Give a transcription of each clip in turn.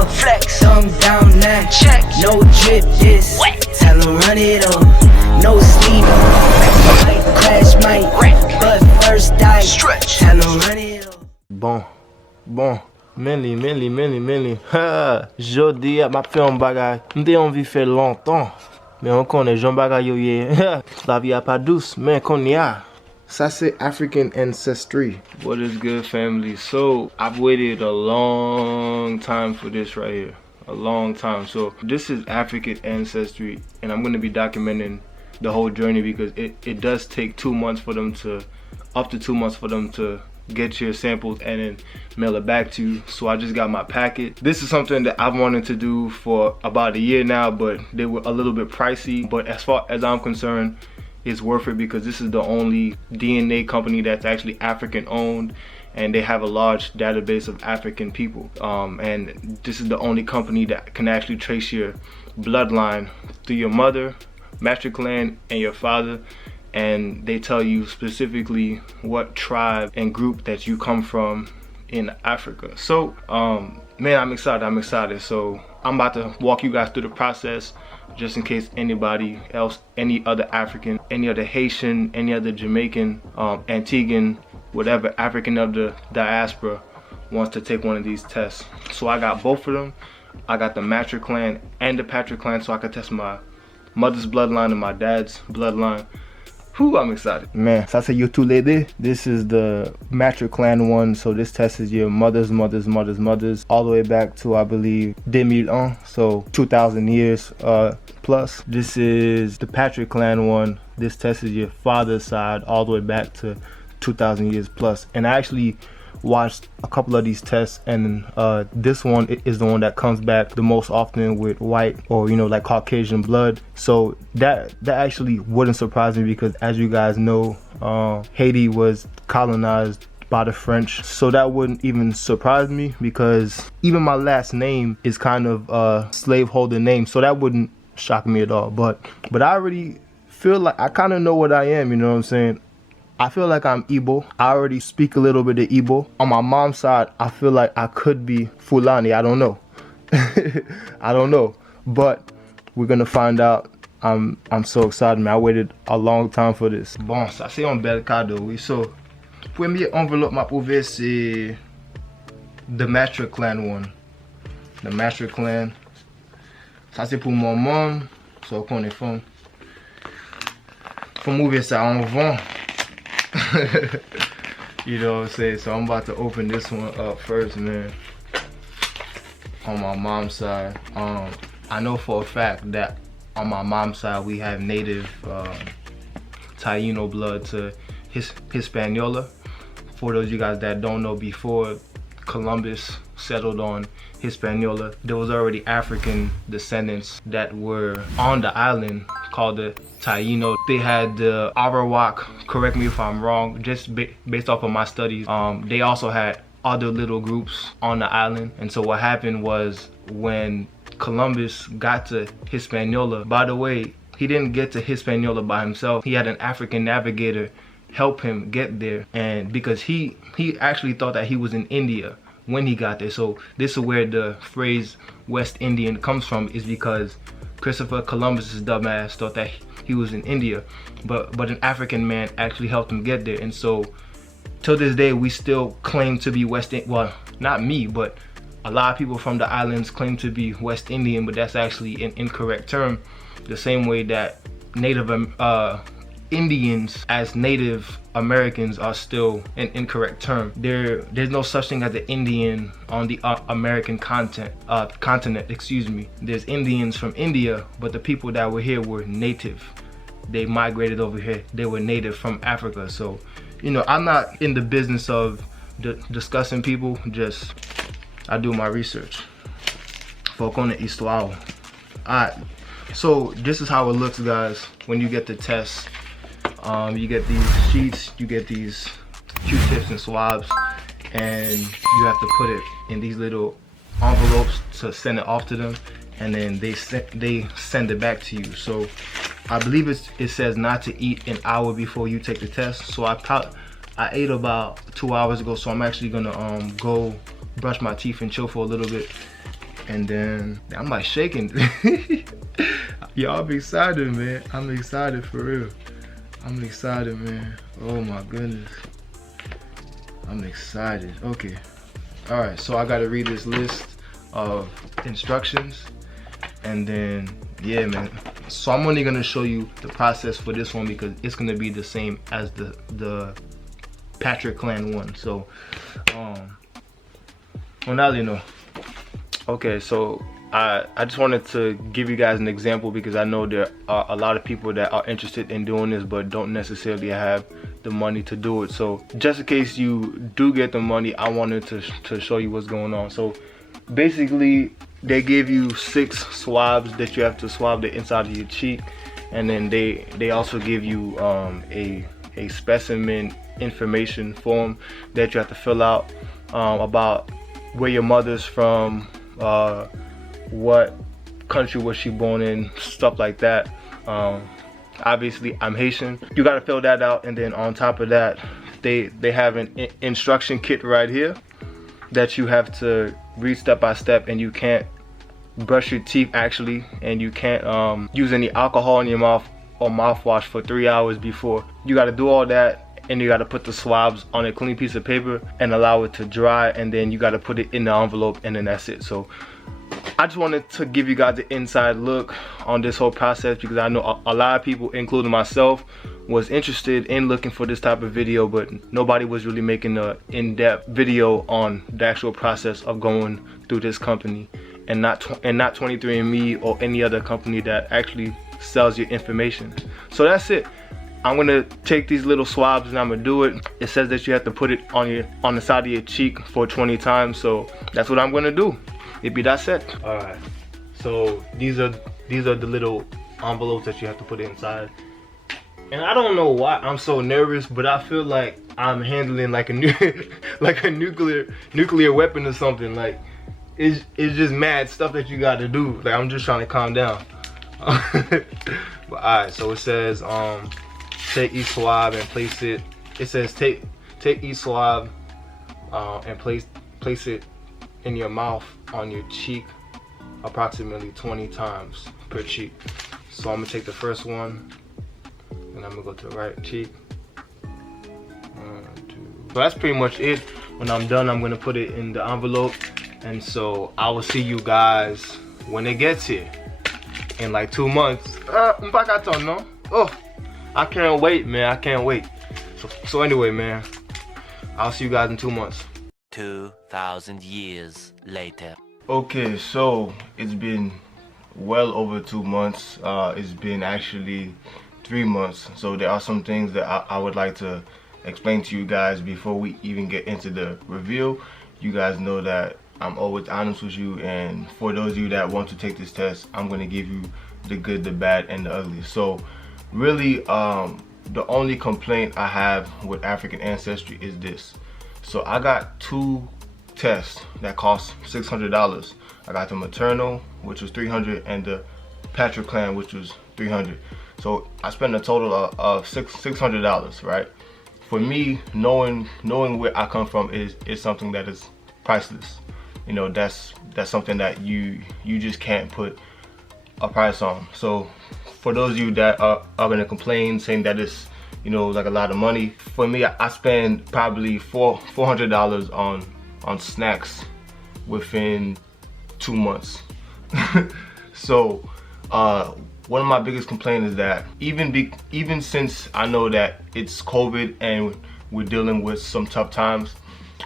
up. Flex. Thumb down now. Check. No drip this. Wet. Tell him run it up. No sleep. Might crash, might wreck. But first die. Stretch. Tell him run it up. Bon. Mainly. Jodi, m'a fait un bagage. M'te envie faire longtemps. Mais on connaît Jean bagage yo ye. La vie a pas douce, mais qu'on y a. Ça c'est African Ancestry. What is good, family? So I've waited a long time for this right here. A long time. So this is African Ancestry, and I'm gonna be documenting the whole journey because it does take 2 months for them to, up to 2 months for them to get your samples and then mail it back to you. So I just got my packet. This is something that I've wanted to do for about a year now, but they were a little bit pricey. But as far as I'm concerned, it's worth it because this is the only DNA company that's actually African owned, and they have a large database of African people. And this is the only company that can actually trace your bloodline through your mother, master clan, and your father. And they tell you specifically what tribe and group that you come from in Africa. So man, I'm excited. So I'm about to walk you guys through the process just in case anybody else, any other African, any other Haitian, any other Jamaican, Antiguan, whatever African of the diaspora wants to take one of these tests. So I got both of them. I got the master clan and the patron clan, so I can test my mother's bloodline and my dad's bloodline. Whew, I'm excited. Man, ça c'est YouTube lady. This is the master clan one, so this test is your mother's, all the way back to, I believe, 2001, so 2,000 years plus. This is the patron clan one. This test is your father's side, all the way back to 2,000 years plus. And I actually watched a couple of these tests, and this one is the one that comes back the most often with white or like Caucasian blood. So that actually wouldn't surprise me because, as you guys know, Haiti was colonized by the French, so that wouldn't even surprise me because even my last name is kind of a slaveholder name, so that wouldn't shock me at all. But I already feel like I kind of know what I am, you know what I'm saying? I feel like I'm Igbo. I already speak a little bit of Igbo. On my mom's side, I feel like I could be Fulani. I don't know. I don't know. But we're gonna find out. I'm so excited, man. I waited a long time for this. Bon, ça c'est un bel cadeau, oui. So, premier enveloppe m'a prouvé c'est the Master Clan one. The Master Clan. Ça c'est pour mon mom. So qu'on est fond. Faut mouver ça en vent. You know what I'm saying? So I'm about to open this one up first, man. On my mom's side, I know for a fact that on my mom's side we have native Taino blood to Hispaniola. For those of you guys that don't know, before Columbus settled on Hispaniola, there was already African descendants that were on the island called the Taino. They had the Arawak, correct me if I'm wrong, just based off of my studies. They also had other little groups on the island. And so what happened was when Columbus got to Hispaniola, by the way, he didn't get to Hispaniola by himself. He had an African navigator help him get there, and because he actually thought that he was in India when he got there. So this is where the phrase West Indian comes from, is because Christopher Columbus's dumbass thought that he was in India, but an African man actually helped him get there. And so till this day we still claim to be West Indian. Well, not me, but a lot of people from the islands claim to be West Indian, but that's actually an incorrect term. The same way that Native Indians as Native Americans are still an incorrect term. There's no such thing as an Indian on the American continent, excuse me. There's Indians from India, but the people that were here were native. They migrated over here. They were native from Africa. So, I'm not in the business of discussing people, just I do my research. Faut qu'on ait histoire. Alright, so this is how it looks, guys, when you get the test. You get these sheets, you get these Q-tips and swabs, and you have to put it in these little envelopes to send it off to them, and then they send it back to you. So I believe it says not to eat an hour before you take the test. So I ate about 2 hours ago, so I'm actually gonna go brush my teeth and chill for a little bit, And then I'm like shaking. Yo, I'm excited, man. I'm excited for real. I'm excited, man. Oh my goodness. I'm excited. Okay. All right, so I gotta read this list of instructions, and then yeah, man. So I'm only gonna show you the process for this one because it's gonna be the same as the Patrick clan one. So well, now you know. Okay, so I just wanted to give you guys an example because I know there are a lot of people that are interested in doing this but don't necessarily have the money to do it. So just in case you do get the money, I wanted to show you what's going on. So basically they give you 6 swabs that you have to swab the inside of your cheek, and then they also give you a specimen information form that you have to fill out about where your mother's from, what country was she born in, stuff like that. Obviously I'm Haitian. You got to fill that out, and then on top of that they have an instruction kit right here that you have to read step by step, and you can't brush your teeth actually, and you can't use any alcohol in your mouth or mouthwash for 3 hours before. You got to do all that, and you got to put the swabs on a clean piece of paper and allow it to dry, and then you got to put it in the envelope, and then that's it. So I just wanted to give you guys an inside look on this whole process because I know a lot of people, including myself, was interested in looking for this type of video, but nobody was really making an in-depth video on the actual process of going through this company, and not 23andMe or any other company that actually sells your information. So that's it. I'm gonna take these little swabs and I'm gonna do it. It says that you have to put it on the side of your cheek for 20 times, so that's what I'm gonna do. It be that set. All right. So these are the little envelopes that you have to put inside. And I don't know why I'm so nervous, but I feel like I'm handling like a nuclear weapon or something. Like it's just mad stuff that you got to do. Like I'm just trying to calm down. But alright, so it says take each swab and place it. It says take each swab and place it in your mouth on your cheek approximately 20 times per cheek. So I'm gonna take the first one and I'm gonna go to the right cheek. 1, 2. So that's pretty much it. When I'm done, I'm gonna put it in the envelope, and so I will see you guys when it gets here in like 2 months. Oh, I can't wait, man. I can't wait. So anyway, man, I'll see you guys in 2 months. 2,000 years later. Okay, so it's been well over 2 months. It's been actually 3 months. So there are some things that I would like to explain to you guys before we even get into the reveal. You guys know that I'm always honest with you, and for those of you that want to take this test, I'm going to give you the good, the bad, and the ugly. So really, the only complaint I have with African Ancestry is this. So I got 2 tests that cost $600. I got the Maternal, which was $300, and the Patrick clan, which was $300. So I spent a total of $600, right? For me, knowing where I come from is something that is priceless. You know, that's something that you just can't put a price on. So for those of you that are gonna complain, saying that it's, you know, like a lot of money, for me, I spend probably $400 on snacks within 2 months. So one of my biggest complaints is that even since I know that it's COVID and we're dealing with some tough times,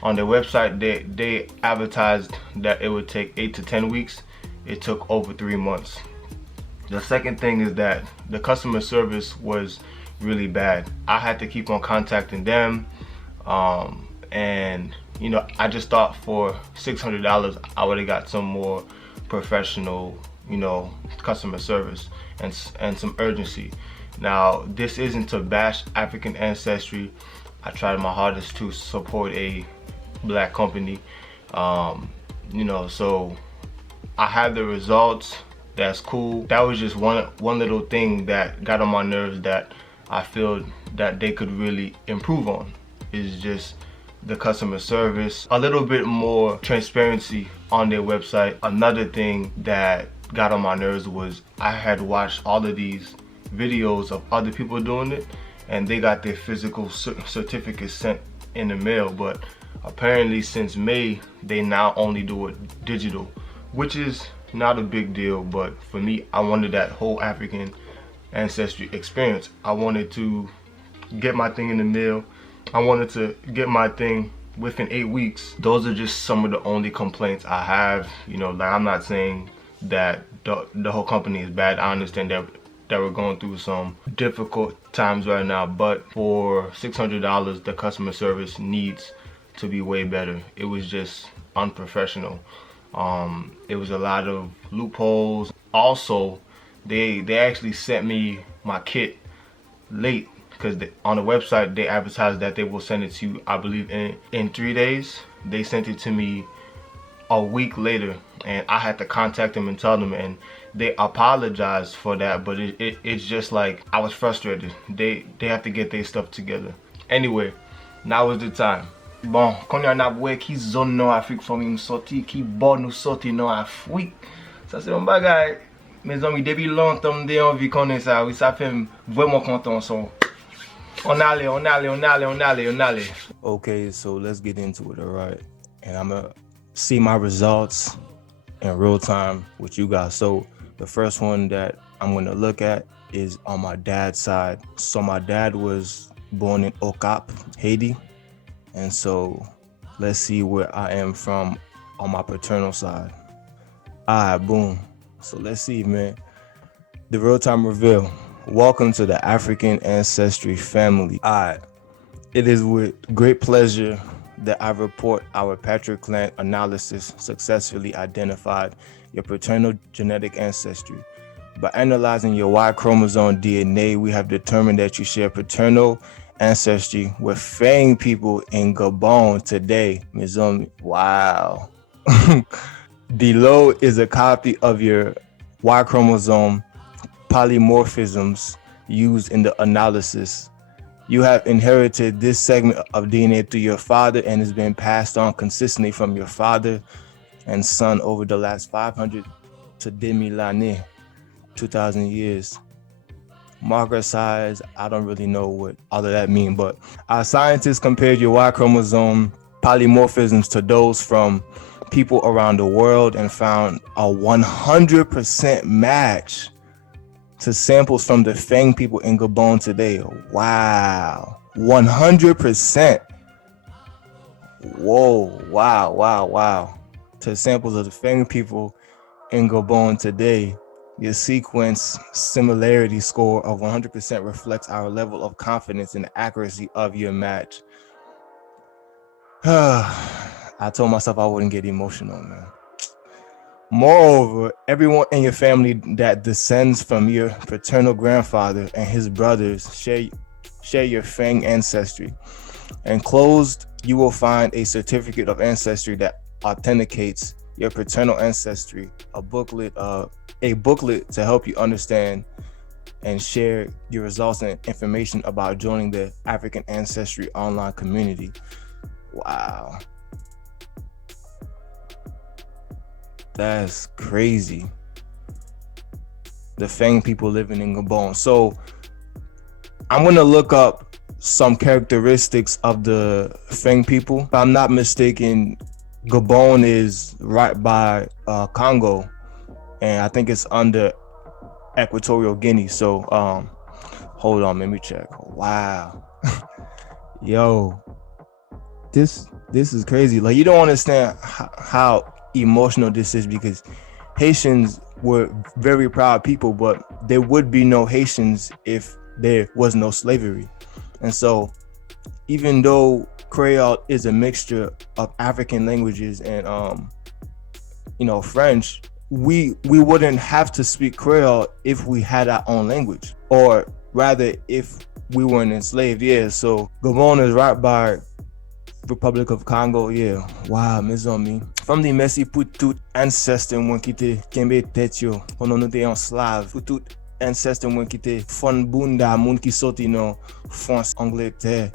on their website they advertised that it would take 8 to 10 weeks. It took over 3 months. The second thing is that the customer service was really bad. I had to keep on contacting them, and you know, I just thought for $600 I would have got some more professional, you know, customer service and some urgency. Now, this isn't to bash African Ancestry. I tried my hardest to support a black company, you know, so I have the results. That's cool. That was just one little thing that got on my nerves that I feel that they could really improve on, is just the customer service, a little bit more transparency on their website. Another thing that got on my nerves was I had watched all of these videos of other people doing it, and they got their physical certificates sent in the mail, but apparently since May they now only do it digital, which is not a big deal. But for me, I wanted that whole African ancestry experience. I wanted to get my thing in the mail. I wanted to get my thing within 8 weeks. Those are just some of the only complaints I have. You know, like, I'm not saying that the whole company is bad. I understand that we're going through some difficult times right now, but for $600, the customer service needs to be way better. It was just unprofessional. It was a lot of loopholes. Also, they actually sent me my kit late, because on the website they advertised that they will send it to you, I believe, in 3 days. They sent it to me a week later, and I had to contact them and tell them, and they apologized for that. But it's just like, I was frustrated. They have to get their stuff together. Anyway, now is the time. Bon, kon yon ap wè ki zon nou Afrik fòm yon soti, ki bon nou soti nou Afrik. Sa se yon bagay, mes amis, debi lontan mde yon vi konen sa, oui, sa fe vraiment kontan son. On ale. Okay, so let's get into it, all right? And I'm gonna see my results in real time with you guys. So the first one that I'm gonna look at is on my dad's side. So my dad was born in Okap, Haiti. And so let's see where I am from on my paternal side. All right, boom. So let's see, man. The real time reveal. Welcome to the African Ancestry family. All right. It is with great pleasure that I report our patriclan analysis successfully identified your paternal genetic ancestry. By analyzing your Y chromosome DNA, we have determined that you share paternal ancestry with Fang people in Gabon today. Mizumi, wow. Below is a copy of your Y chromosome polymorphisms used in the analysis. You have inherited this segment of DNA through your father, and has been passed on consistently from your father and son over the last 500 to 10,000 années, 2,000 years. Marker size, I don't really know what all of that mean, but our scientists compared your Y chromosome polymorphisms to those from people around the world and found a 100% match to samples from the Fang people in Gabon today. Wow, 100%. Whoa, wow. To samples of the Fang people in Gabon today. Your sequence similarity score of 100% reflects our level of confidence in the accuracy of your match. I told myself I wouldn't get emotional, man. Moreover, everyone in your family that descends from your paternal grandfather and his brothers share your Fang ancestry. Enclosed, you will find a certificate of ancestry that authenticates your paternal ancestry, a booklet to help you understand and share your results and information about joining the African Ancestry online community. Wow. That's crazy. The Fang people living in Gabon. So I'm gonna look up some characteristics of the Fang people. If I'm not mistaken, Gabon is right by Congo, and I think it's under Equatorial Guinea. So hold on, let me check. Wow. Yo, this is crazy. Like, you don't understand how emotional this is, because Haitians were very proud people, but there would be no Haitians if there was no slavery. And so even though Creole is a mixture of African languages and French, we wouldn't have to speak Creole if we had our own language, or rather if we weren't enslaved. Yeah, so Gabon is right by Republic of Congo. Yeah, wow, mes amis. Family merci pour tout ancestor mwen ki te kembe tèt yo pendant nou te en slave. Pour tout ancestor mwen ki te fon bunda moun ki soti nan France, Angleterre.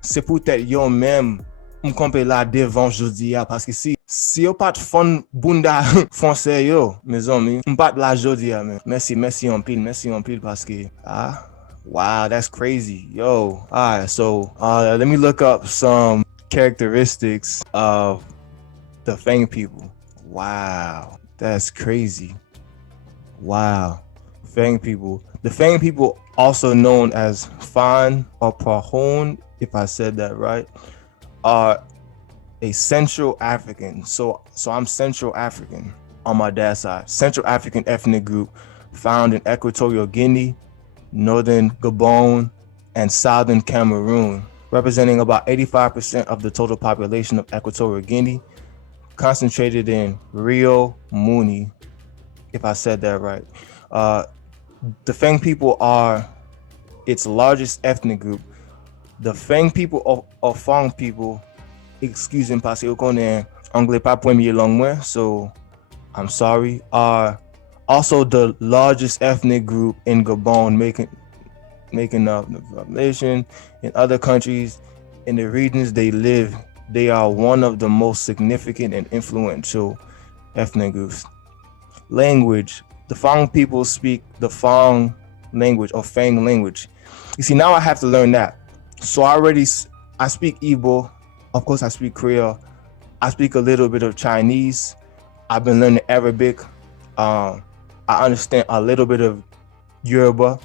C'est pour tèt yo même M'kompe la devan jodi ya, paske si yo pat fon bunda fonse yo, mes amis, m'pat la jodi ya, men. Merci en pile, paske, wow, that's crazy. Yo, all right, so let me look up some characteristics of the Fang people. Wow, that's crazy. Wow, Fang people. The Fang people, also known as Fan or Pahon, if I said that right, are a Central African. So I'm Central African on my dad's side. Central African ethnic group found in Equatorial Guinea, Northern Gabon, and Southern Cameroon, representing about 85% of the total population of Equatorial Guinea, concentrated in Rio Muni, if I said that right. The Fang people are its largest ethnic group. The Fang people or Fang people, excuse me, parce que on connaît anglais pas premier langue moi, so I'm sorry, are also the largest ethnic group in Gabon, making up the population. In other countries, in the regions they live, they are one of the most significant and influential ethnic groups. Language. The Fang people speak the Fang language or Fang language. You see, now I have to learn that. So I speak Igbo. Of course, I speak Creole. I speak a little bit of Chinese. I've been learning Arabic. I understand a little bit of Yoruba.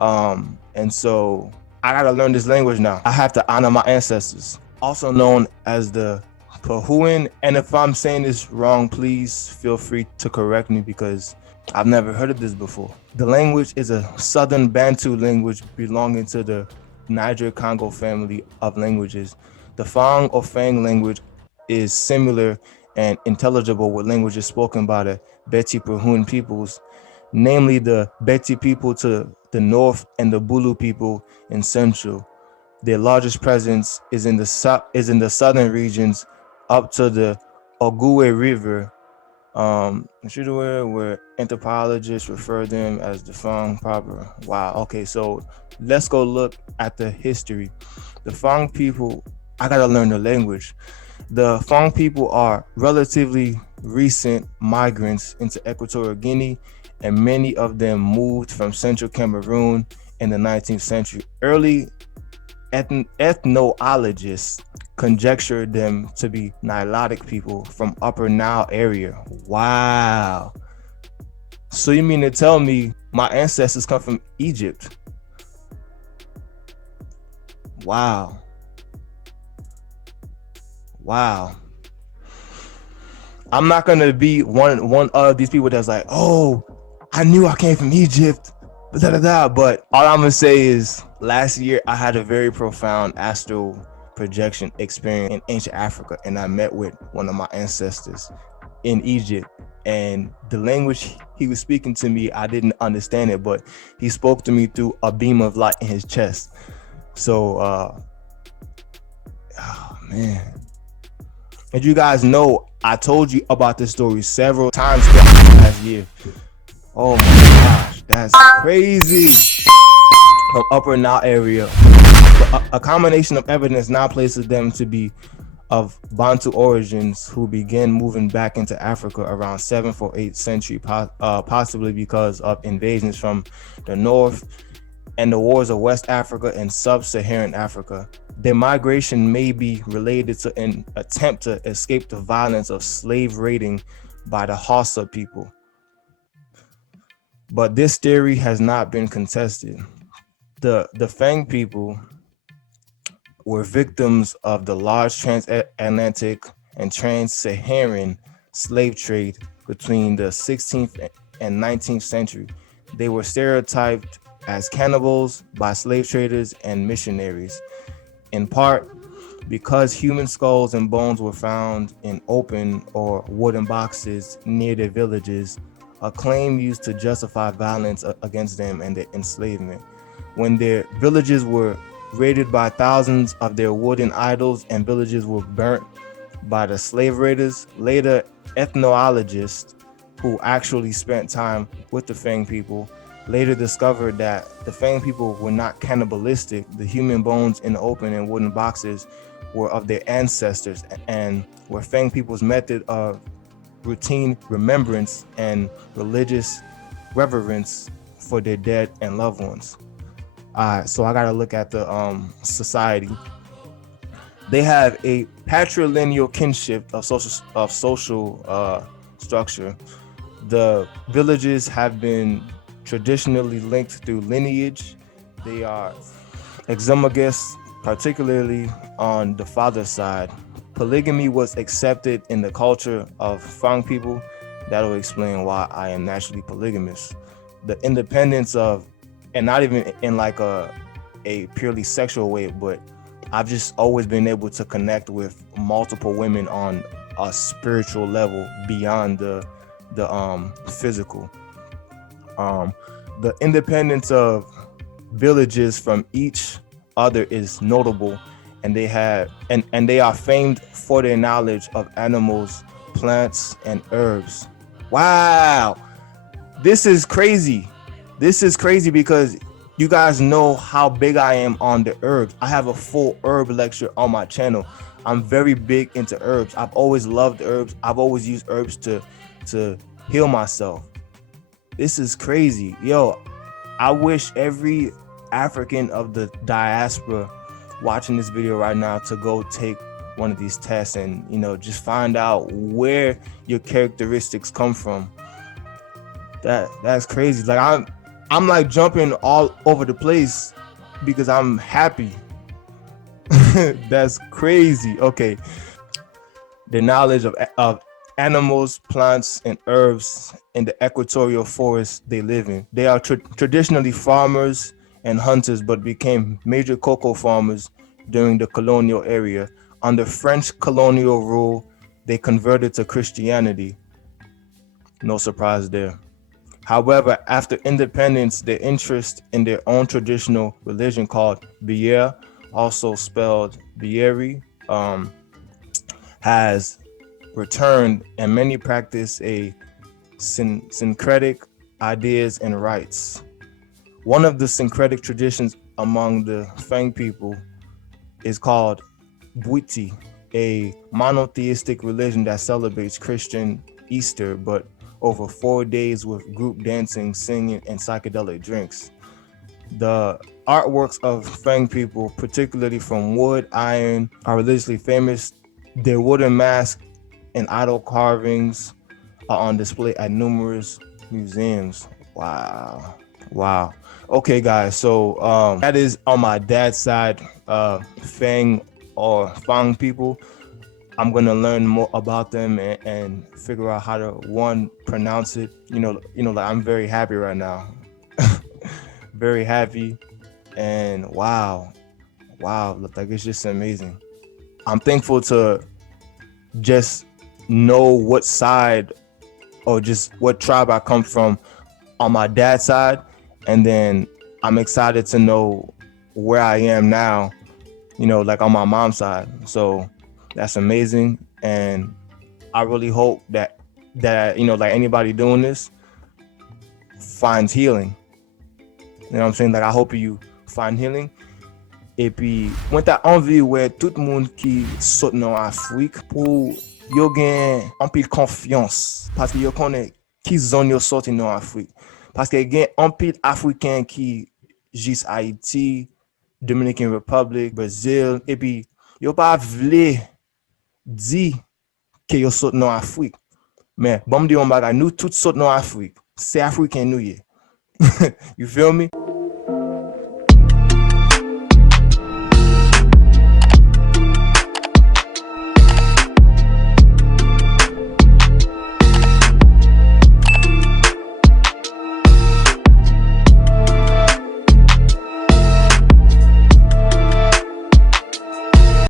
And so I gotta learn this language now. I have to honor my ancestors, also known as the Pahuan. And if I'm saying this wrong, please feel free to correct me because I've never heard of this before. The language is a Southern Bantu language belonging to the Niger-Congo family of languages. The Fang or Fang language is similar and intelligible with languages spoken by the Beti Pahuan peoples, namely the Beti people to the north and the Bulu people in central. Their largest presence is in the southern regions up to the Ogooué River, where anthropologists refer them as the Fang proper. Wow. Okay, so let's go look at the history. The Fang people, I gotta learn the language. The Fang people are relatively recent migrants into Equatorial Guinea, and many of them moved from central Cameroon in the 19th century. Early ethnologists conjectured them to be Nilotic people from Upper Nile area. Wow. So you mean to tell me my ancestors come from Egypt? Wow. I'm not gonna be one of these people that's like, oh, I knew I came from Egypt, but all I'm gonna say is last year I had a very profound astral projection experience in ancient Africa, and I met with one of my ancestors in Egypt, and the language he was speaking to me, I didn't understand it, but he spoke to me through a beam of light in his chest. So oh man. And you guys know I told you about this story several times last year. Oh my gosh, that's crazy. From Upper Nile area. A combination of evidence now places them to be of Bantu origins who began moving back into Africa around 7th or 8th century, possibly because of invasions from the north and the wars of West Africa and Sub-Saharan Africa. Their migration may be related to an attempt to escape the violence of slave raiding by the Hausa people. But this theory has not been contested. The Fang people were victims of the large transatlantic and trans-Saharan slave trade between the 16th and 19th century. They were stereotyped as cannibals by slave traders and missionaries, in part because human skulls and bones were found in open or wooden boxes near their villages, a claim used to justify violence against them and their enslavement. When their villages were raided by thousands of their wooden idols and villages were burnt by the slave raiders, later ethnologists who actually spent time with the Fang people later discovered that the Fang people were not cannibalistic. The human bones in the open and wooden boxes were of their ancestors and were Fang people's method of routine remembrance and religious reverence for their dead and loved ones. So I gotta look at the society. They have a patrilineal kinship of social structure. The villages have been traditionally linked through lineage. They are exogamous, particularly on the father's side. Polygamy was accepted in the culture of Fang people. That'll explain why I am naturally polygamous. The independence of, and not even in like a purely sexual way, but I've just always been able to connect with multiple women on a spiritual level beyond the physical. The independence of villages from each other is notable, and they are famed for their knowledge of animals, plants, and herbs. Wow, this is crazy. This is crazy because you guys know how big I am on the herbs. I have a full herb lecture on my channel. I'm very big into herbs. I've always loved herbs. I've always used herbs to heal myself. This is crazy. Yo, I wish every African of the diaspora watching this video right now to go take one of these tests and, you know, just find out where your characteristics come from. That's crazy. Like I'm like jumping all over the place because I'm happy. That's crazy. Okay. The knowledge of animals, plants, and herbs in the equatorial forest they live in. They are traditionally farmers and hunters, but became major cocoa farmers during the colonial era. Under French colonial rule, they converted to Christianity. No surprise there. However, after independence, their interest in their own traditional religion called Bière, also spelled Bieri, has returned, and many practice a syncretic ideas and rites. One of the syncretic traditions among the Fang people is called Bwiti, a monotheistic religion that celebrates Christian Easter, but over 4 days with group dancing, singing, and psychedelic drinks. The artworks of Fang people, particularly from wood, iron, are religiously famous. Their wooden masks and idol carvings are on display at numerous museums. Wow. Okay, guys, so that is on my dad's side, Fang or Fang people. I'm gonna learn more about them and figure out how to pronounce it. You know, like I'm very happy right now. Very happy, and wow, look, like it's just amazing. I'm thankful to just know what side or just what tribe I come from on my dad's side, and then I'm excited to know where I am now, you know, like on my mom's side. So that's amazing, and I really hope that you know, like anybody doing this finds healing. You know what I'm saying? Like I hope you find healing. Et puis, mwen ta envie wè tout moun ki sot nan Afrik pou yo gen anpil konfians, paske yo konen ki zon yo soti nan Afrik. Paske gen anpil Afriken ki jis Haiti, Dominican Republic, Brazil, et puis yo pa vle di ke yo sot nan Afrik. Men, bon di yon bagay, nou tout sot nan Afrik. Se Afriken nou ye. You feel me?